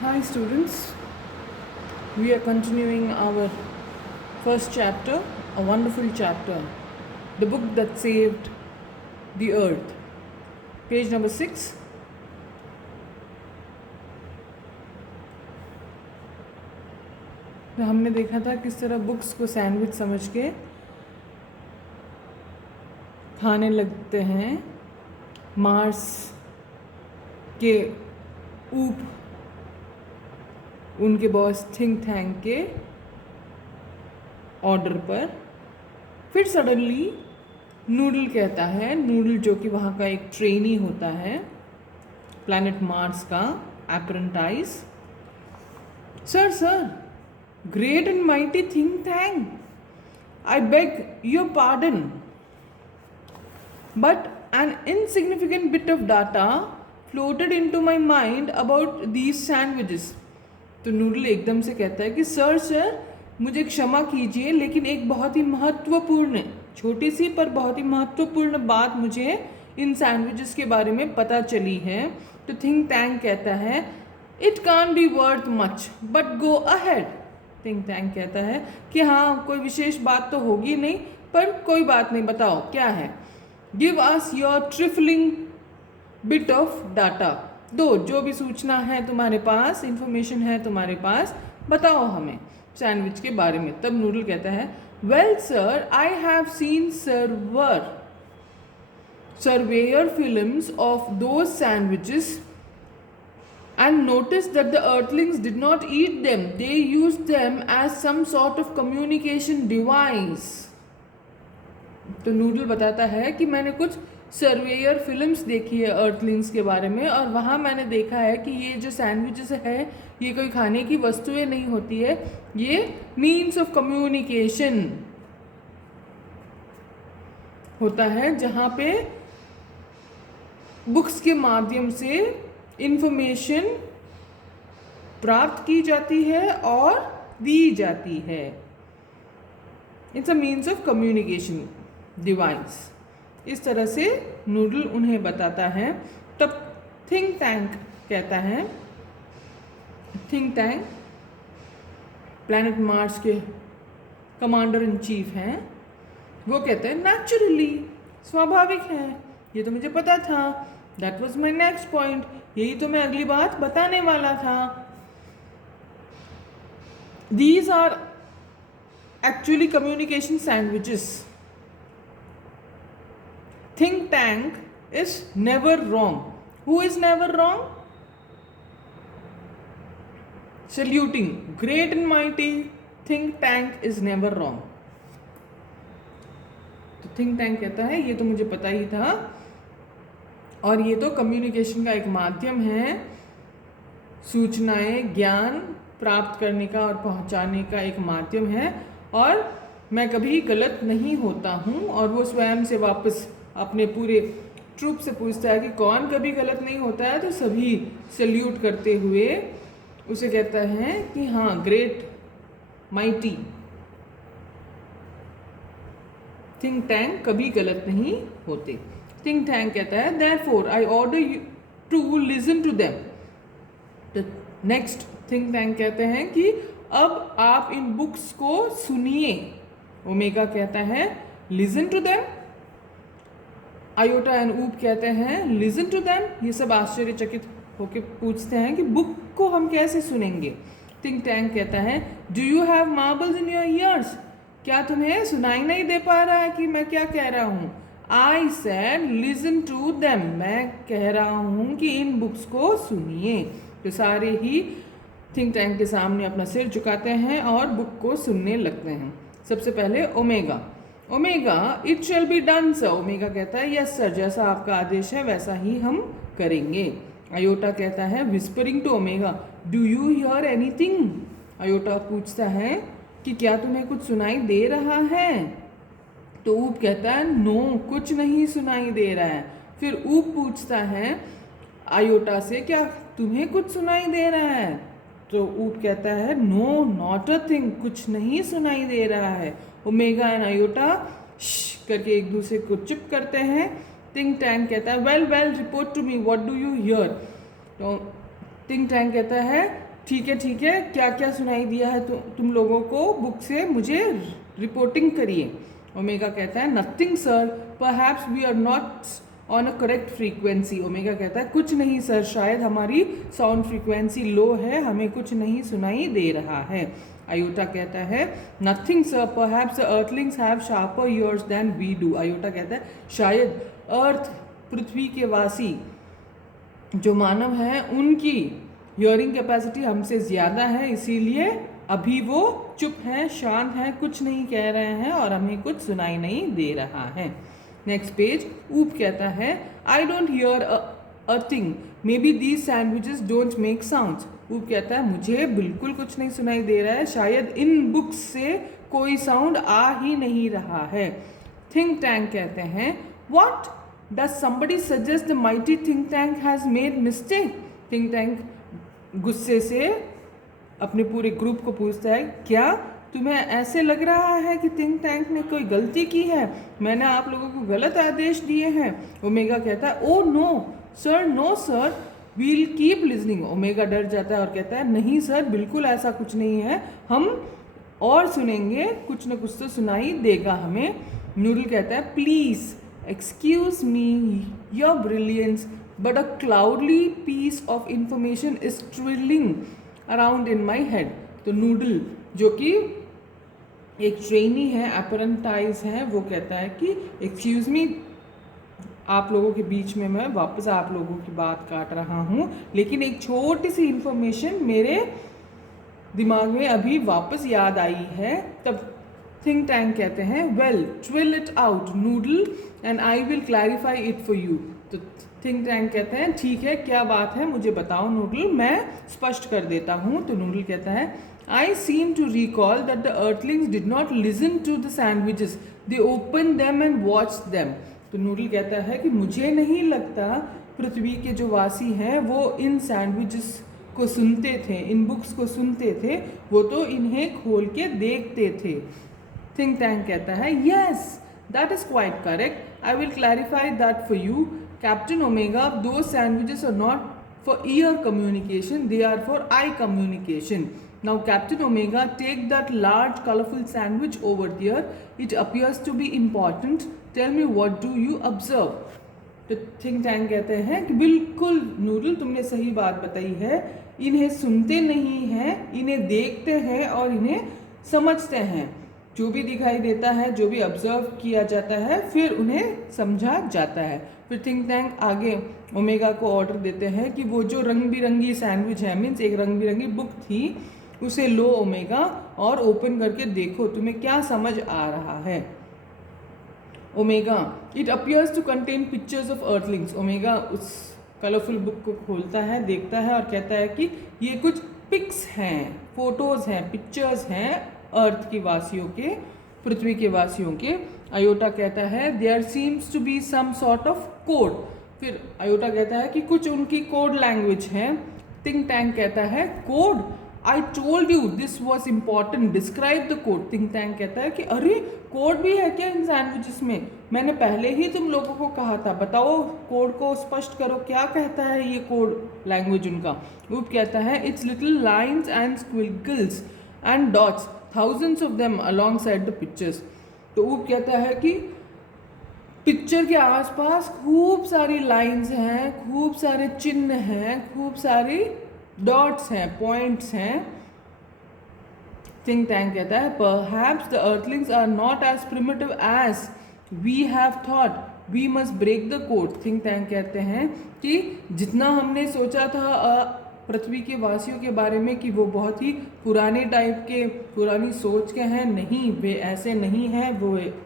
Hi students, we are continuing our first chapter, a wonderful chapter, the book that saved the earth. Page number 6. तो हमने देखा था किस तरह books को सैंडविच समझ के खाने लगते हैं मार्स के ऊप उनके बॉस थिंक टैंक के ऑर्डर पर। फिर सडनली नूडल कहता है, नूडल जो कि वहाँ का एक ट्रेनी होता है प्लैनेट मार्स का apprentice, sir sir great and mighty think tank, I beg your pardon but an insignificant bit of data floated into my mind about these sandwiches. तो नूडल एकदम से कहता है कि सर मुझे क्षमा कीजिए, लेकिन एक बहुत ही महत्वपूर्ण, छोटी सी पर बहुत ही महत्वपूर्ण बात मुझे इन सैंडविचेस के बारे में पता चली है। तो थिंक टैंक कहता है it can't be worth much but go ahead. Think tank कहता है कि हाँ, कोई विशेष बात तो होगी नहीं, पर कोई बात नहीं, बताओ क्या है। Give us your trifling bit of data, दो जो भी सूचना है तुम्हारे पास, इंफॉर्मेशन है तुम्हारे पास, बताओ हमें सैंडविच के बारे में। तब नूडल कहता है well sir, I have seen surveyor films of those sandwiches and noticed that the earthlings did not eat them. They used them as some sort of communication device. तो नूडल बताता है कि मैंने कुछ सर्वेयर फिल्म्स देखी है Earthlings के बारे में, और वहाँ मैंने देखा है कि ये जो सैंडविचेस है ये कोई खाने की वस्तुएं नहीं होती है, ये मीन्स ऑफ कम्युनिकेशन होता है, जहाँ पे बुक्स के माध्यम से इंफॉर्मेशन प्राप्त की जाती है और दी जाती है। It's a means of communication device. इस तरह से नूडल उन्हें बताता है। तब थिंक टैंक कहता है, थिंक टैंक प्लैनेट मार्स के कमांडर इन चीफ हैं, वो कहते हैं नेचुरली, स्वाभाविक है, ये तो मुझे पता था, that was my next point, यही तो मैं अगली बात बताने वाला था। These are actually communication sandwiches. Think tank is never wrong. Who is never wrong? Saluting. Great and mighty think tank is never wrong. तो think tank कहता है ये तो मुझे पता ही था, और ये तो कम्युनिकेशन का एक माध्यम है, सूचनाएं ज्ञान प्राप्त करने का और पहुंचाने का एक माध्यम है, और मैं कभी गलत नहीं होता हूँ। और वो स्वयं से वापस अपने पूरे ट्रूप से पूछता है कि कौन कभी गलत नहीं होता है, तो सभी सल्यूट करते हुए उसे कहता है कि हाँ, ग्रेट माइटी थिंक टैंक कभी गलत नहीं होते। थिंक टैंक कहता है therefore I order you to listen to them. तो नेक्स्ट थिंक टैंक कहते हैं कि अब आप इन बुक्स को सुनिए। ओमेगा कहता है listen to them, Iota and ऊप कहते हैं लिसन टू देम। ये सब आश्चर्यचकित होकर पूछते हैं कि बुक को हम कैसे सुनेंगे। थिंक टैंक कहता है do you have marbles in your ears, क्या तुम्हें सुनाई नहीं दे पा रहा है कि मैं क्या कह रहा हूँ। I said listen to them, मैं कह रहा हूँ कि इन बुक्स को सुनिए। तो सारे ही थिंक टैंक के सामने अपना सिर झुकाते हैं और बुक को सुनने लगते हैं। सबसे पहले omega, omega it shall be done sir. Omega कहता है यस सर, जैसा आपका आदेश है वैसा ही हम करेंगे। आयोटा कहता है whispering to Omega do you hear anything. Iota पूछता है कि क्या तुम्हें कुछ सुनाई दे रहा है। तो ऊप कहता है नो, कुछ नहीं सुनाई दे रहा है। फिर ऊप पूछता है आयोटा से क्या तुम्हें कुछ सुनाई दे रहा है। तो ऊप कहता है नो नॉट अ थिंग, कुछ नहीं सुनाई दे रहा है। ओमेगा एंड आयोटा करके एक दूसरे को चुप करते हैं। थिंक टैंक कहता है well well report to me what do you hear. तो थिंक टैंक कहता है ठीक है, क्या क्या सुनाई दिया है तुम लोगों को बुक से, मुझे रिपोर्टिंग करिए। ओमेगा कहता है nothing sir, perhaps we are not on a correct frequency. Omega कहता है कुछ नहीं सर, शायद हमारी साउंड फ्रीक्वेंसी लो है, हमें कुछ नहीं सुनाई दे रहा है। आयोटा कहता है nothing sir, perhaps the earthlings have sharper ears than we do. Iota कहता है शायद अर्थ, पृथ्वी के वासी जो मानव हैं उनकी हियरिंग कैपेसिटी हमसे ज़्यादा है, इसीलिए अभी वो चुप हैं, शांत हैं, कुछ नहीं कह रहे हैं और हमें कुछ सुनाई नहीं दे रहा है। नेक्स्ट पेज, ऊप कहता है I don't hear a thing, may be these sandwiches don't make sounds. ऊप कहता है मुझे बिल्कुल कुछ नहीं सुनाई दे रहा है, शायद इन बुक्स से कोई साउंड आ ही नहीं रहा है। थिंक टैंक कहते हैं what does somebody suggest the mighty think tank has made mistake. Think tank गुस्से से अपने पूरे ग्रुप को पूछता है क्या तुम्हें ऐसे लग रहा है कि थिंक टैंक ने कोई गलती की है, मैंने आप लोगों को गलत आदेश दिए हैं। ओमेगा कहता है oh no sir we'll keep listening. Omega डर जाता है और कहता है नहीं सर, बिल्कुल ऐसा कुछ नहीं है, हम और सुनेंगे, कुछ न कुछ तो सुनाई देगा हमें। नूडल कहता है please excuse me your brilliance but a cloudly piece of information is trilling around in my head. तो नूडल जो कि एक ट्रेनी है, अप्रेंटाइज है, वो कहता है कि एक्सक्यूज मी, आप लोगों के बीच में मैं वापस आप लोगों की बात काट रहा हूँ, लेकिन एक छोटी सी इंफॉर्मेशन मेरे दिमाग में अभी वापस याद आई है। तब थिंक टैंक कहते हैं well trill it out noodle and I will clarify it for you. तो थिंक टैंक कहते हैं ठीक है, क्या बात है मुझे बताओ नूडल, मैं स्पष्ट कर देता हूँ। तो नूडल कहता है I seem to recall that the earthlings did not listen to the sandwiches, they open them and watch them. तो नूडल कहता है कि मुझे नहीं लगता पृथ्वी के जो वासी हैं वो इन सैंडविचेस को सुनते थे, इन बुक्स को सुनते थे, वो तो इन्हें खोल के देखते थे। थिंक टैंक कहता है yes that is quite correct, I will clarify that for you Captain Omega, though sandwiches are not for ear communication, they are for eye communication. Now Captain Omega, take that large colorful sandwich over there, it appears to be important, tell me what do you observe। तो think tank कहते हैं कि बिल्कुल noodle तुमने सही बात बताई है, इन्हें सुनते नहीं हैं, इन्हें देखते हैं और इन्हें समझते हैं, जो भी दिखाई देता है, जो भी ऑब्जर्व किया जाता है, फिर उन्हें समझा जाता है। फिर थिंक टैंक आगे ओमेगा को ऑर्डर देते हैं कि वो जो रंग बिरंगी सैंडविच है, मीन्स एक रंग बिरंगी बुक थी, उसे लो ओमेगा और ओपन करके देखो तुम्हें क्या समझ आ रहा है। Omega it appears to contain pictures of earthlings. Omega उस कलरफुल बुक को खोलता है, देखता है और कहता है कि ये कुछ पिक्स हैं, फोटोज हैं, पिक्चर्स हैं अर्थ के वासियों के, पृथ्वी के वासियों के। आयोटा कहता है there seems to be some sort of code. फिर आयोटा कहता है कि कुछ उनकी कोड लैंग्वेज है। थिंक टैंक कहता है code, I told you this was important, describe the code. Think tank कहता है कि अरे कोड भी है क्या इन सैंडविचेस में, मैंने पहले ही तुम लोगों को कहा था, बताओ कोड को स्पष्ट करो, क्या कहता है ये कोड लैंग्वेज उनका। ऊप कहता है it's little lines and squiggles and dots, thousands of them alongside the pictures. तो ऊप कहता है कि पिक्चर के आसपास खूब सारी लाइन्स हैं, खूब सारे चिन्ह हैं, खूब सारी डॉट्स हैं, पॉइंट्स हैं। थिंक टैंक कहता है perhaps the earthlings are not as primitive as we have thought, we must break the code. Think tank कहते हैं कि जितना हमने सोचा था पृथ्वी के वासियों के बारे में कि वो बहुत ही पुराने टाइप के, पुरानी सोच के हैं, नहीं वे ऐसे नहीं हैं,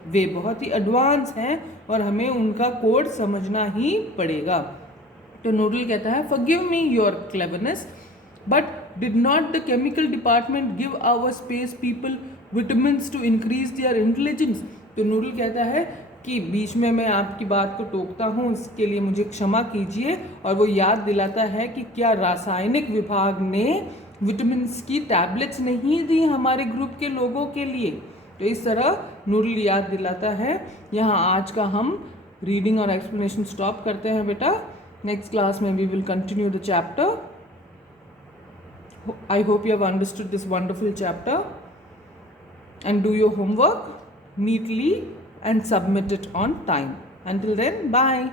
वे बहुत ही एडवांस हैं और हमें उनका कोड समझना ही पड़ेगा। तो नूडल कहता है forgive me your cleverness but did not the chemical department give our space people vitamins to increase their intelligence. तो नूडल कहता है कि बीच में मैं आपकी बात को टोकता हूँ, इसके लिए मुझे क्षमा कीजिए, और वो याद दिलाता है कि क्या रासायनिक विभाग ने विटामिन्स की टैबलेट्स नहीं दी हमारे ग्रुप के लोगों के लिए। तो इस तरह नूडल याद दिलाता है। यहाँ आज का हम रीडिंग और एक्सप्लेनेशन स्टॉप करते हैं बेटा। नेक्स्ट क्लास में we will continue the chapter. I hope you have understood this wonderful chapter, and do your homework neatly and submit it on time. Until then, bye.